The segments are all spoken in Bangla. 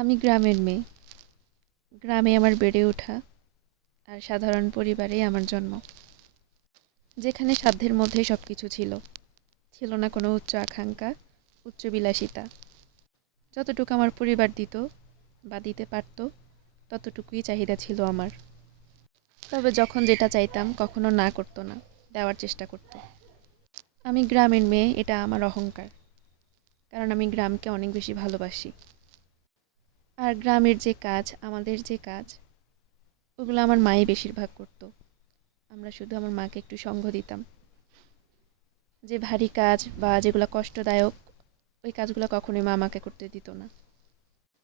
আমি গ্রামের মেয়ে। গ্রামে আমার বেড়ে ওঠা আর সাধারণ পরিবারেই আমার জন্ম, যেখানে সাধ্যের মধ্যেই সব কিছু ছিল। ছিল না কোনো উচ্চ আকাঙ্ক্ষা, উচ্চ বিলাসিতা। যতটুকু আমার পরিবার দিত বা দিতে পারত, ততটুকুই চাহিদা ছিল আমার। তবে যখন যেটা চাইতাম কখনো না করতো না, দেওয়ার চেষ্টা করতো। আমি গ্রামের মেয়ে, এটা আমার অহংকার, কারণ আমি গ্রামকে অনেক বেশি ভালোবাসি। আর গ্রামের যে কাজ, আমাদের যে কাজ, ওগুলো আমার মাই বেশিরভাগ করতো। আমরা শুধু আমার মাকে একটু সঙ্গ দিতাম। যে ভারী কাজ বা যেগুলো কষ্টদায়ক, ওই কাজগুলো কখনোই মা আমাকে করতে দিত না।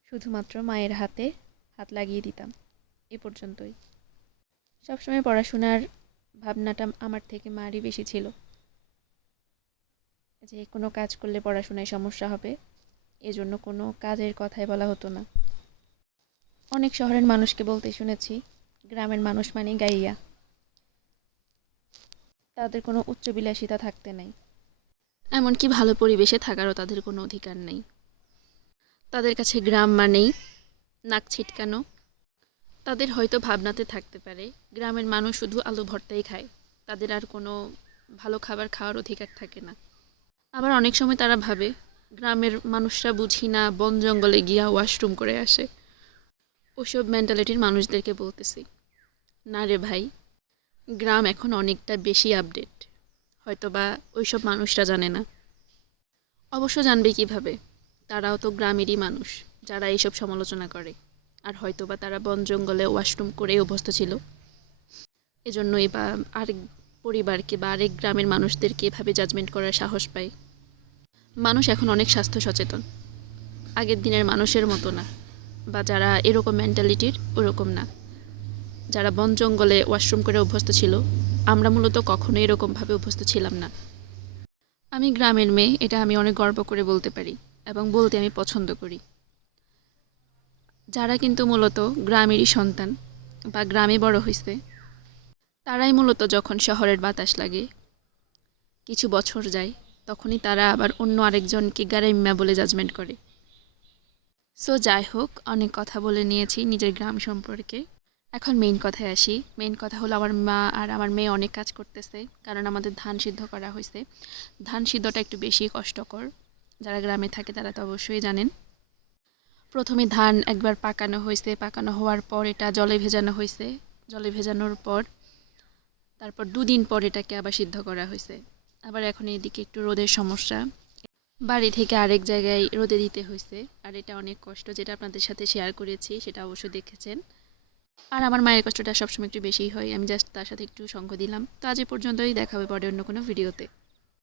শুধুমাত্র মায়ের হাতে হাত লাগিয়ে দিতাম, এ পর্যন্তই। সবসময় পড়াশোনার ভাবনাটা আমার থেকে মারই বেশি ছিল, যে কোনো কাজ করলে পড়াশোনায় সমস্যা হবে, এজন্য কোনো কাজের কথাই বলা হতো না। অনেক শহরের মানুষকে বলতে শুনেছি, গ্রামের মানুষ মানেই গাইয়া, তাদের কোনো উচ্চবিলাসিতা থাকতে নাই। এমনকি ভালো পরিবেশে থাকারও তাদের কোনো অধিকার নেই। তাদের কাছে গ্রাম মানেই নাক ছিটকানো। তাদের হয়তো ভাবনাতে থাকতে পারে গ্রামের মানুষ শুধু আলু ভর্তাই খায়, তাদের আর কোনো ভালো খাবার খাওয়ার অধিকার থাকে না। আবার অনেক সময় তারা ভাবে গ্রামের মানুষরা বুঝি না বন জঙ্গলে গিয়া ওয়াশরুম করে আসে। ওসব মেন্টালিটির মানুষদেরকে বলতেছি, না রে ভাই, গ্রাম এখন অনেকটা বেশি আপডেট, হয়তোবা ওইসব মানুষরা জানে না। অবশ্য জানবে কিভাবে, তারাও তো গ্রামেরই মানুষ যারা এইসব সমালোচনা করে। আর হয়তোবা তারা বন জঙ্গলে ওয়াশরুম করেই অভ্যস্ত ছিল, এজন্যই বা আরেক পরিবারকে বা আরেক গ্রামের মানুষদেরকে এভাবে জাজমেন্ট করার সাহস পায়। মানুষ এখন অনেক স্বাস্থ্য সচেতন, আগের দিনের মানুষের মতো না, বা যারা এরকম মেন্টালিটির ওরকম না। যারা বন জঙ্গলে ওয়াশরুম করে অভ্যস্ত ছিল, আমরা মূলত কখনো এরকমভাবে অভ্যস্ত ছিলাম না। আমি গ্রামের মেয়ে, এটা আমি অনেক গর্ব করে বলতে পারি, এবং বলতে আমি পছন্দ করি। যারা কিন্তু মূলত গ্রামেরই সন্তান বা গ্রামে বড় হয়েছে, তারাই মূলত যখন শহরের বাতাস লাগে, কিছু বছর যায়, তখনই তারা আবার অন্য আরেকজনকে গ্রাম্যা বলে জাজমেন্ট করে। সো যাই হোক, অনেক কথা বলে নিয়েছি নিজের গ্রাম সম্পর্কে। এখন মেইন কথায় আসি। মেইন কথা হলো, আমার মা আর আমার মেয়ে অনেক কাজ করতেছে, কারণ আমাদের ধান সিদ্ধ করা হয়েছে। ধান সিদ্ধটা একটু বেশি কষ্টকর, যারা গ্রামে থাকে তারা তো অবশ্যই জানেন। প্রথমে ধান একবার পাকানো হয়েছে, পাকানো হওয়ার পর এটা জলে ভেজানো হয়েছে। জলে ভেজানোর পর তারপর 2 দিন পর এটাকে আবার সিদ্ধ করা হয়েছে। আবার এখন এদিকে একটু রোদের সমস্যা, বাড়ি থেকে আরেক জায়গায় রোদে দিতে হয়েছে। আর এটা অনেক কষ্ট, যেটা আপনাদের সাথে শেয়ার করেছি, সেটা অবশ্যই দেখেছেন। আর আমার মায়ের কষ্টটা সবসময় একটু বেশিই হয়, আমি জাস্ট তার সাথে একটু সঙ্গ দিলাম। তো আজ এ পর্যন্তই, দেখা হবে পরে অন্য কোনো ভিডিওতে।